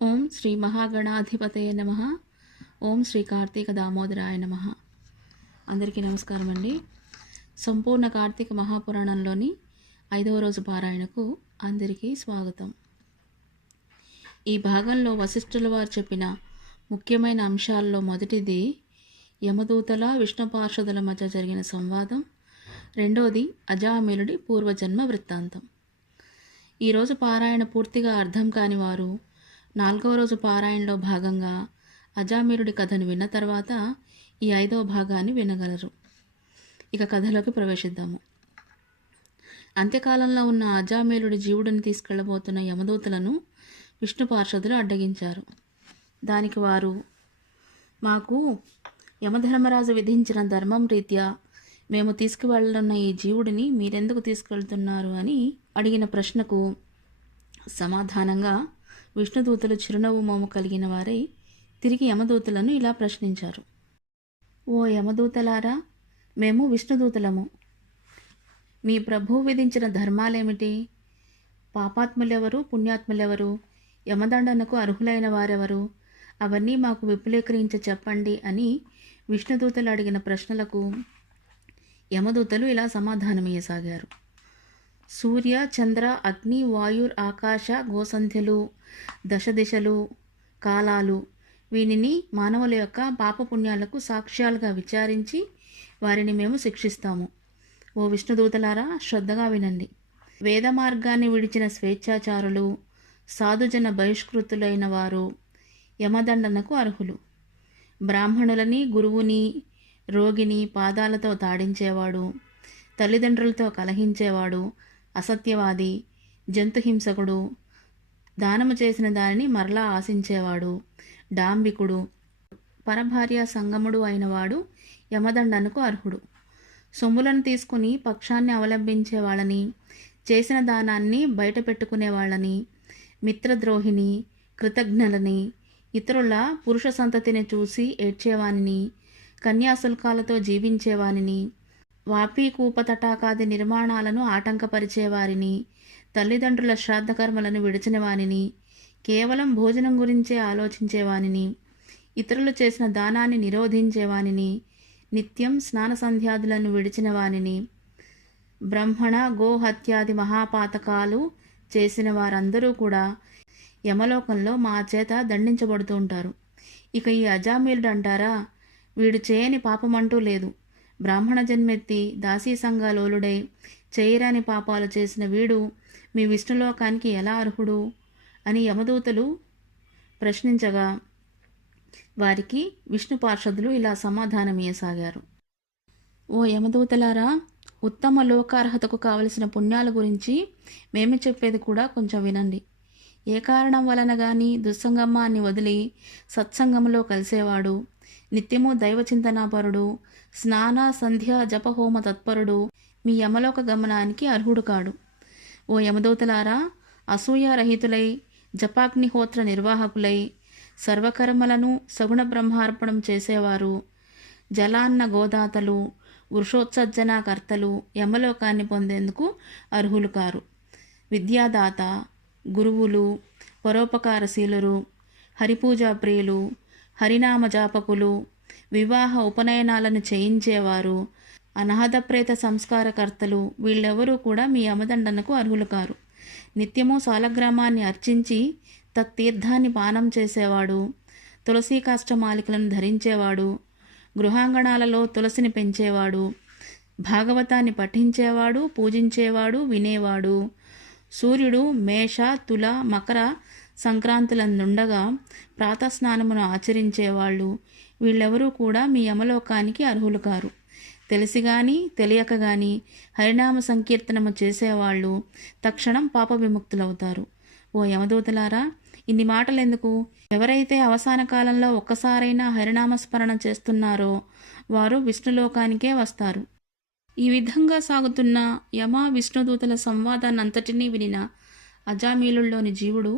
ఓం శ్రీ మహాగణాధిపతయ నమః. ఓం శ్రీ కార్తీక దామోదరాయ నమః. అందరికీ నమస్కారం అండి. సంపూర్ణ కార్తీక మహాపురాణంలోని 5వ రోజు పారాయణకు అందరికీ స్వాగతం. ఈ భాగంలో వశిష్ఠుల వారు చెప్పిన ముఖ్యమైన అంశాల్లో మొదటిది యమదూతల విష్ణు పార్షదుల మధ్య జరిగిన సంవాదం, రెండోది అజామిలుడి పూర్వజన్మ వృత్తాంతం. ఈరోజు పారాయణ పూర్తిగా అర్థం కాని వారు 4వ రోజు పారాయణలో భాగంగా అజామిలుడి కథను విన్న తర్వాత ఈ 5వ భాగాన్ని వినగలరు. ఇక కథలోకి ప్రవేశిద్దాము. అంత్యకాలంలో ఉన్న అజామిలుడి జీవుడిని తీసుకెళ్లబోతున్న యమదూతలను విష్ణు పార్షదులు అడ్డగించారు. దానికి వారు, మాకు యమధర్మరాజు విధించిన ధర్మం రీత్యా మేము తీసుకువెళ్ళనున్న ఈ జీవుడిని మీరెందుకు తీసుకెళ్తున్నారు అని అడిగిన ప్రశ్నకు సమాధానంగా విష్ణుదూతలు చిరునవ్వు మోము కలిగిన వారై తిరిగి యమదూతలను ఇలా ప్రశ్నించారు. ఓ యమదూతలారా, మేము విష్ణుదూతలము. మీ ప్రభువు విధించిన ధర్మాలేమిటి? పాపాత్ములెవరు, పుణ్యాత్ములెవరు, యమదండనకు అర్హులైన వారెవరు, అవన్నీ మాకు విపులీకరించి చెప్పండి అని విష్ణుదూతలు అడిగిన ప్రశ్నలకు యమదూతలు ఇలా సమాధానమియ్యసాగారు. సూర్య, చంద్ర, అగ్ని, వాయుర్, ఆకాశ, గోసంధ్యలు, దశదిశలు, కాలాలు, వీనిని మానవుల యొక్క పాపపుణ్యాలకు సాక్ష్యాలుగా విచారించి వారిని మేము శిక్షిస్తాము. ఓ విష్ణుదూతలారా, శ్రద్ధగా వినండి. వేద మార్గాన్ని విడిచిన స్వేచ్ఛాచారులు, సాధుజన బహిష్కృతులైన వారు యమదండనకు అర్హులు. బ్రాహ్మణులని, గురువుని, రోగిని పాదాలతో తాడించేవాడు, తల్లిదండ్రులతో కలహించేవాడు, అసత్యవాది, జంతుహింసకుడు, దానము చేసిన దానిని మరలా ఆశించేవాడు, డాంబికుడు, పరభార్య సంగముడు అయినవాడు యమదండనకు అర్హుడు. సొమ్ములను తీసుకుని పక్షాన్ని అవలంబించే వాళ్ళని, చేసిన దానాన్ని బయట పెట్టుకునే వాళ్ళని, మిత్రద్రోహిని, కృతజ్ఞలని, ఇతరుల పురుష సంతతిని చూసి ఏడ్చేవానిని, కన్యాశుల్కాలతో జీవించేవానిని, వాపి కూపతటాకాది నిర్మాణాలను ఆటంకపరిచేవారిని, తల్లిదండ్రుల శ్రాద్ధకర్మలను విడిచిన వానిని, కేవలం భోజనం గురించే ఆలోచించేవానిని, ఇతరులు చేసిన దానాన్ని నిరోధించేవానిని, నిత్యం స్నాన సంధ్యాదులను విడిచిన వానిని, బ్రహ్మణ గోహత్యాది మహాపాతకాలు చేసిన వారందరూ కూడా యమలోకంలో మా చేత దండించబడుతూ ఉంటారు. ఇక ఈ అజామిలుడు అంటారా, వీడు చేయని పాపమంటూ లేదు. బ్రాహ్మణ జన్మెత్తి దాసీ సంఘలోలుడై చేయరాని పాపాలు చేసిన వీడు మీ విష్ణులోకానికి ఎలా అర్హుడు అని యమదూతలు ప్రశ్నించగా వారికి విష్ణు పార్షదులు ఇలా సమాధానమియ్యసాగారు. ఓ యమదూతలారా, ఉత్తమ లోకార్హతకు కావలసిన పుణ్యాల గురించి మేము చెప్పేది కూడా కొంచెం వినండి. ఏ కారణం వలన గాని దుస్సంగమాన్ని వదిలి సత్సంగంలో కలిసేవాడు, నిత్యము దైవచింతనాపరుడు, స్నాన సంధ్య జపహోమ తత్పరుడు మీ యమలోక గమనానికి అర్హుడు కాడు. ఓ యమదూతలారా, అసూయారహితులై జపాగ్నిహోత్ర నిర్వాహకులై సర్వకర్మలను సగుణ బ్రహ్మార్పణం చేసేవారు, జలాన్న గోదాతలు, వృషోత్సర్జనాకర్తలు యమలోకాన్ని పొందేందుకు అర్హులు కారు. విద్యాదాత, గురువులు, పరోపకారశీలురు, హరిపూజా ప్రియులు, హరినామ జాపకులు, వివాహ ఉపనయనాలను చేయించేవారు, అనాథ ప్రేత సంస్కారకర్తలు వీళ్ళెవరూ కూడా మీ యమదండనకు అర్హులు కారు. నిత్యము సాలగ్రామాన్ని అర్చించి తత్తీర్థాన్ని పానం చేసేవాడు, తులసీ కాష్టమాలికలను ధరించేవాడు, గృహాంగణాలలో తులసిని పెంచేవాడు, భాగవతాన్ని పఠించేవాడు, పూజించేవాడు, వినేవాడు, సూర్యుడు మేష, తుల, మకర సంక్రాంతులందుండగా ప్రాతస్నానమును ఆచరించేవాళ్ళు వీళ్ళెవరూ కూడా మీ యమలోకానికి అర్హులు కారు. తెలిసి గాని తెలియక గాని హరినామ సంకీర్తనము చేసేవాళ్ళు తక్షణం పాప విముక్తులవుతారు. ఓ యమదూతలారా, ఇన్ని మాటలెందుకు? ఎవరైతే అవసాన కాలంలో ఒక్కసారైనా హరినామస్మరణ చేస్తున్నారో వారు విష్ణులోకానికే వస్తారు. ఈ విధంగా సాగుతున్న యమ విష్ణుదూతల సంవాదాన్నంతటినీ వినిన అజామిలుల్లోని జీవుడు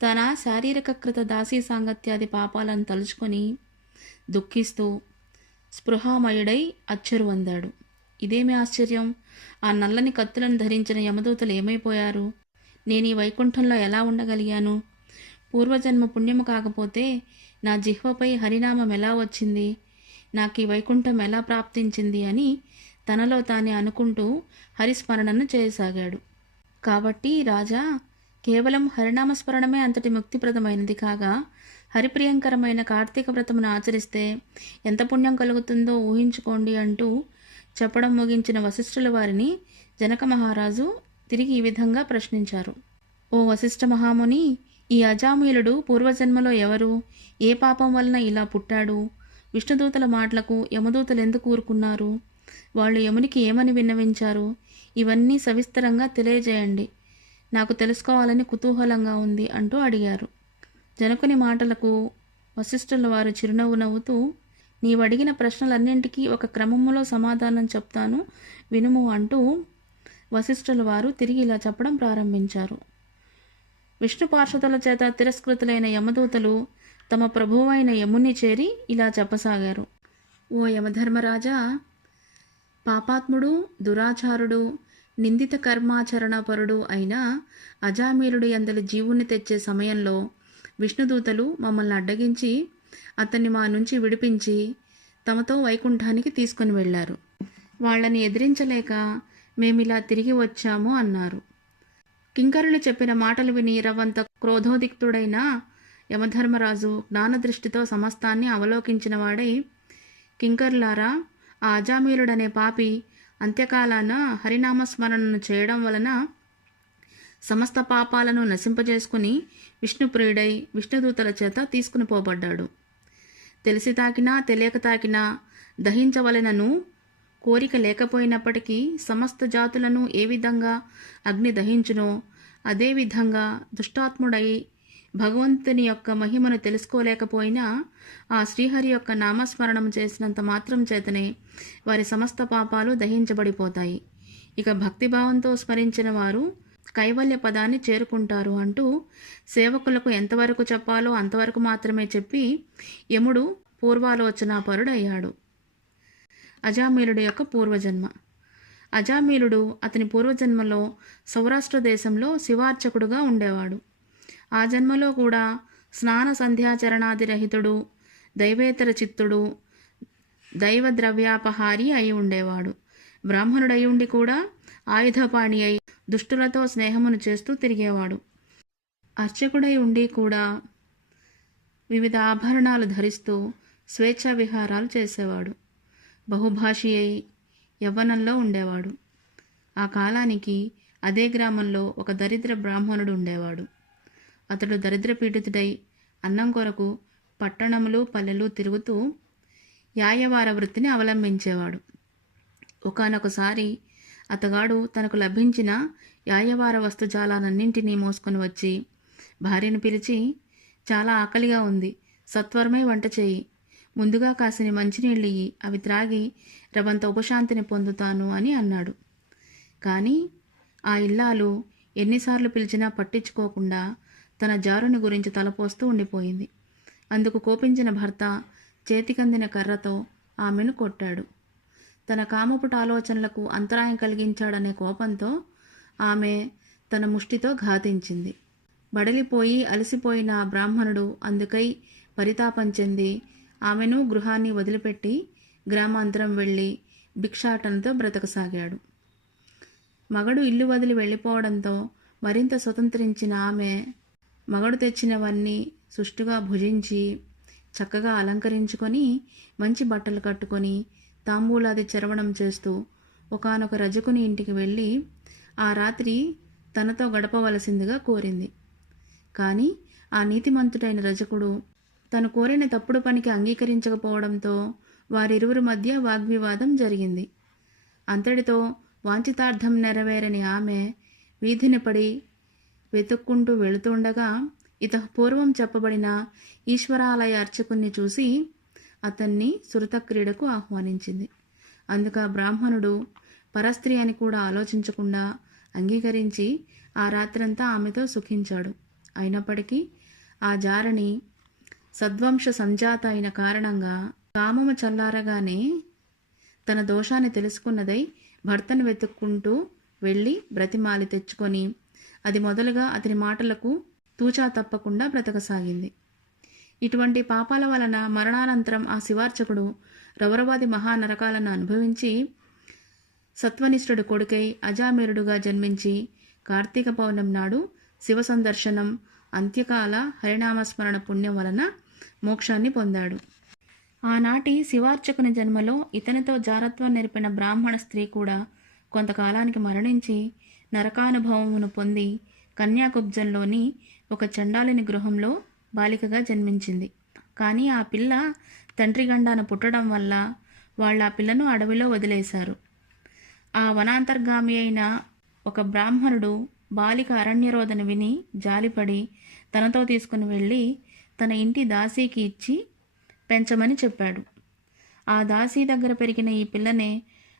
తన శారీరకకృత దాసీ సాంగత్యాది పాపాలను తలుచుకొని దుఃఖిస్తూ స్పృహామయుడై అచ్చరువందాడు. ఇదేమి ఆశ్చర్యం! ఆ నల్లని కత్తులను ధరించిన యమదూతలు ఏమైపోయారు? నేను ఈ వైకుంఠంలో ఎలా ఉండగలిగాను? పూర్వజన్మ పుణ్యము కాకపోతే నా జిహ్వపై హరినామం ఎలా వచ్చింది, నాకు ఈ వైకుంఠం ఎలా ప్రాప్తించింది అని తనలో తానే అనుకుంటూ హరిస్మరణను చేయసాగాడు. కాబట్టి రాజా, కేవలం హరినామస్మరణమే అంతటి ముక్తిప్రదమైనది కాగా హరిప్రియంకరమైన కార్తీక వ్రతమును ఆచరిస్తే ఎంత పుణ్యం కలుగుతుందో ఊహించుకోండి అంటూ చెప్పడం ముగించిన వశిష్ఠుల వారిని జనక మహారాజు తిరిగి ఈ విధంగా ప్రశ్నించారు. ఓ వశిష్ఠ మహాముని, ఈ అజామిలుడు పూర్వజన్మలో ఎవరు, ఏ పాపం వలన ఇలా పుట్టాడు, విష్ణుదూతల మాటలకు యమదూతలు ఎందుకు ఊరుకున్నారు, వాళ్ళు యమునికి ఏమని విన్నవించారు, ఇవన్నీ సవిస్తరంగా తెలియజేయండి, నాకు తెలుసుకోవాలని కుతూహలంగా ఉంది అంటూ అడిగారు. జనకుని మాటలకు వశిష్ఠుల వారు చిరునవ్వు నవ్వుతూ, నీవడిగిన ప్రశ్నలన్నింటికీ ఒక క్రమంలో సమాధానం చెప్తాను వినుము అంటూ వశిష్ఠుల వారు తిరిగి ఇలా చెప్పడం ప్రారంభించారు. విష్ణు పార్షదుల చేత తిరస్కృతులైన యమదూతలు తమ ప్రభువైన యముని చేరి ఇలా చెప్పసాగారు. ఓ యమధర్మరాజా, పాపాత్ముడు, దురాచారుడు, నిందిత కర్మాచరణపరుడు అయిన అజామీలుడు ఎందలి జీవుని తెచ్చే సమయంలో విష్ణుదూతలు మమ్మల్ని అడ్డగించి అతన్ని మా నుంచి విడిపించి తమతో వైకుంఠానికి తీసుకుని వెళ్ళారు. వాళ్ళని ఎదిరించలేక మేమిలా తిరిగి వచ్చాము అన్నారు. కింకరులు చెప్పిన మాటలు విని రవంత క్రోధోదిక్తుడైన యమధర్మరాజు జ్ఞానదృష్టితో సమస్తాన్ని అవలోకించిన వాడై, కింకర్లారా, ఆ అజామీలుడనే పాపి అంత్యకాలాన హరినామస్మరణను చేయడం వలన సమస్త పాపాలను నశింపజేసుకుని విష్ణుప్రియుడై విష్ణుదూతల చేత తీసుకుని పోబడ్డాడు. తెలిసి తాకినా తెలియక తాకినా దహించవలెనను కోరిక లేకపోయినప్పటికీ సమస్త జాతులను ఏ విధంగా అగ్ని దహించునో అదేవిధంగా దుష్టాత్ముడై భగవంతుని యొక్క మహిమను తెలుసుకోలేకపోయినా ఆ శ్రీహరి యొక్క నామస్మరణం చేసినంత మాత్రం చేతనే వారి సమస్త పాపాలు దహించబడిపోతాయి. ఇక భక్తిభావంతో స్మరించిన వారు కైవల్య పదాన్ని చేరుకుంటారు అంటూ సేవకులకు ఎంతవరకు చెప్పాలో అంతవరకు మాత్రమే చెప్పి యముడు పూర్వాలోచనాపరుడయ్యాడు. అజామీలుడు యొక్క పూర్వజన్మ. అజామీలుడు అతని పూర్వజన్మలో సౌరాష్ట్ర దేశంలో శివార్చకుడుగా ఉండేవాడు. ఆ జన్మలో కూడా స్నాన సంధ్యాచరణాదిరహితుడు, దైవేతర చిత్తుడు, దైవ ద్రవ్యాపహారి అయి ఉండేవాడు. బ్రాహ్మణుడై ఉండి కూడా ఆయుధపాణి అయి దుష్టులతో స్నేహమును చేస్తూ తిరిగేవాడు. అర్చకుడై ఉండి కూడా వివిధ ఆభరణాలు ధరిస్తూ స్వేచ్ఛా విహారాలు చేసేవాడు. బహుభాషి అయి యవ్వనంలో ఉండేవాడు. ఆ కాలానికి అదే గ్రామంలో ఒక దరిద్ర బ్రాహ్మణుడు ఉండేవాడు. అతడు దరిద్రపీడితుడై అన్నం కొరకు పట్టణములు పల్లెలు తిరుగుతూ యాయవార వృత్తిని అవలంబించేవాడు. ఒకానొకసారి అతగాడు తనకు లభించిన యాయవార వస్తుజాలాలన్నింటినీ మోసుకొని వచ్చి భార్యను పిలిచి, చాలా ఆకలిగా ఉంది, సత్వరమే వంట చేయి, ముందుగా కాసిని మంచినీళ్ళు ఇయ్యి, అవి త్రాగి రవంత ఉపశాంతిని పొందుతాను అని అన్నాడు. కానీ ఆ ఇల్లాలు ఎన్నిసార్లు పిలిచినా పట్టించుకోకుండా తన జారుని గురించి తలపోస్తూ ఉండిపోయింది. అందుకు కోపించిన భర్త చేతికందిన కర్రతో ఆమెను కొట్టాడు. తన కామపుట ఆలోచనలకు అంతరాయం కలిగించాడనే కోపంతో ఆమె తన ముష్టితో ఘాతించింది. బడలిపోయి అలసిపోయిన ఆ బ్రాహ్మణుడు అందుకై పరితాపం చెంది ఆమెను గృహాన్ని వదిలిపెట్టి గ్రామాంతరం వెళ్ళి భిక్షాటనతో బ్రతకసాగాడు. మగడు ఇల్లు వదిలి వెళ్ళిపోవడంతో మరింత స్వతంత్రించిన ఆమె మగడు తెచ్చినవన్నీ సుష్టుగా భుజించి చక్కగా అలంకరించుకొని మంచి బట్టలు కట్టుకొని తాంబూలాది చరవణం చేస్తూ ఒకానొక రజకుని ఇంటికి వెళ్ళి ఆ రాత్రి తనతో గడపవలసిందిగా కోరింది. కానీ ఆ నీతిమంతుడైన రజకుడు తను కోరిన తప్పుడు పనికి అంగీకరించకపోవడంతో వారిరువురి మధ్య వాగ్వివాదం జరిగింది. అంతటితో వాంఛితార్థం నెరవేరని ఆమె వీధిని పడి వెతుక్కుంటూ వెళుతుండగా పూర్వం చెప్పబడిన ఈశ్వరాలయ అర్చకుణ్ణి చూసి అతన్ని సురతక్రీడకు ఆహ్వానించింది. అందుకు ఆ బ్రాహ్మణుడు పరస్త్రీ అని కూడా ఆలోచించకుండా అంగీకరించి ఆ రాత్రంతా ఆమెతో సుఖించాడు. అయినప్పటికీ ఆ జారణి సద్వంశ సంజాత అయిన కారణంగా కామము చల్లారగానే తన దోషాన్ని తెలుసుకున్నదై భర్తను వెతుక్కుంటూ వెళ్ళి బ్రతిమాలి తెచ్చుకొని అది మొదలుగా అతని మాటలకు తూచా తప్పకుండా బ్రతకసాగింది. ఇటువంటి పాపాల వలన మరణానంతరం ఆ శివార్చకుడు రౌరవాది మహానరకాలను అనుభవించి సత్వనిష్ఠుడు కొడుకై అజామీరుడుగా జన్మించి కార్తీక పౌర్ణమి నాడు శివ సందర్శనం, అంత్యకాల హరినామస్మరణ పుణ్యం వలన మోక్షాన్ని పొందాడు. ఆనాటి శివార్చకుని జన్మలో ఇతనితో జారత్వం నేర్పిన బ్రాహ్మణ స్త్రీ కూడా కొంతకాలానికి మరణించి నరకానుభవమును పొంది కన్యాకుబ్జంలోని ఒక చండాలిని గృహంలో బాలికగా జన్మించింది. కానీ ఆ పిల్ల తండ్రి గండాన పుట్టడం వల్ల వాళ్ళ ఆ పిల్లను అడవిలో వదిలేశారు. ఆ వనాంతర్గామి అయిన ఒక బ్రాహ్మణుడు బాలిక అరణ్యరోధన విని జాలిపడి తనతో తీసుకుని వెళ్ళి తన ఇంటి దాసీకి ఇచ్చి పెంచమని చెప్పాడు. ఆ దాసీ దగ్గర పెరిగిన ఈ పిల్లనే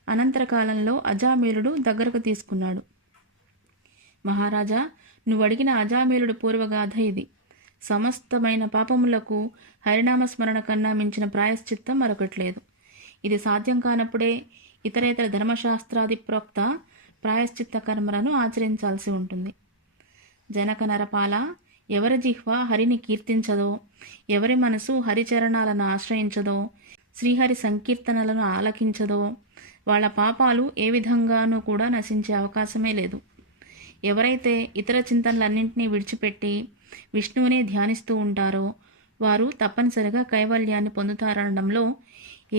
అనంతరకాలంలో అజామీలుడు దగ్గరకు తీసుకున్నాడు. మహారాజా, నువ్వు అడిగిన అజామీలుడు పూర్వగాథ ఇది. సమస్తమైన పాపములకు హరినామస్మరణ కన్నా మించిన ప్రాయశ్చిత్తం మరొకట్లేదు. ఇది సాధ్యం కానప్పుడే ఇతరేతర ధర్మశాస్త్రాది ప్రోక్త ప్రాయశ్చిత్త కర్మలను ఆచరించాల్సి ఉంటుంది. జనక నరపాల, ఎవరి జిహ్వ హరిని కీర్తించదో, ఎవరి మనసు హరిచరణాలను ఆశ్రయించదో, శ్రీహరి సంకీర్తనలను ఆలకించదో వాళ్ళ పాపాలు ఏ విధంగానూ కూడా నశించే అవకాశమే లేదు. ఎవరైతే ఇతర చింతనలన్నింటినీ విడిచిపెట్టి విష్ణువునే ధ్యానిస్తూ ఉంటారో వారు తప్పనిసరిగా కైవల్యాన్ని పొందుతారనడంలో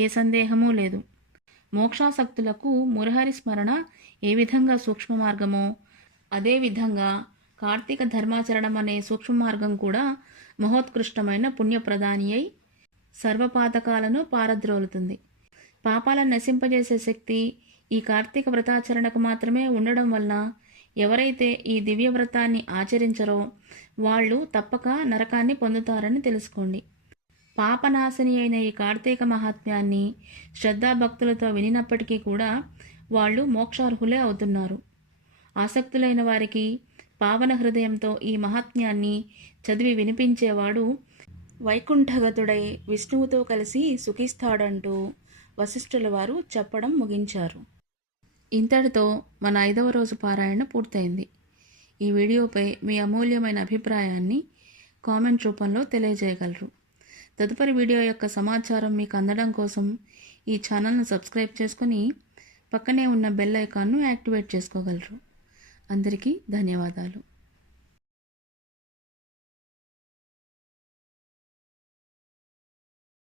ఏ సందేహమూ లేదు. మోక్షాసక్తులకు మురహరి స్మరణ ఏ విధంగా సూక్ష్మ మార్గమో అదేవిధంగా కార్తీక ధర్మాచరణం అనే సూక్ష్మ మార్గం కూడా మహోత్కృష్టమైన పుణ్యప్రదాని అయి సర్వపాతకాలను పారద్రోలుతుంది. పాపాలను నశింపజేసే శక్తి ఈ కార్తీక వ్రతాచరణకు మాత్రమే ఉండడం వలన ఎవరైతే ఈ దివ్య వ్రతాన్ని ఆచరించరో వాళ్ళు తప్పక నరకాన్ని పొందుతారని తెలుసుకోండి. పాపనాశని అయిన ఈ కార్తీక మహాత్మ్యాన్ని శ్రద్ధాభక్తులతో వినినప్పటికీ కూడా వాళ్ళు మోక్షార్హులే అవుతున్నారు. ఆసక్తులైన వారికి పావన హృదయంతో ఈ మహాత్మ్యాన్ని చదివి వినిపించేవాడు వైకుంఠగతుడై విష్ణువుతో కలిసి సుఖిస్తాడంటూ వశిష్ఠుల వారు చెప్పడం ముగించారు. ఇంతటితో మన 5వ రోజు పారాయణ పూర్తయింది. ఈ వీడియోపై మీ అమూల్యమైన అభిప్రాయాన్ని కామెంట్ రూపంలో తెలియజేయగలరు. తదుపరి వీడియో యొక్క సమాచారం మీకు అందడం కోసం ఈ ఛానల్ను సబ్స్క్రైబ్ చేసుకుని పక్కనే ఉన్న బెల్ ఐకాన్ను యాక్టివేట్ చేసుకోగలరు. అందరికీ ధన్యవాదాలు.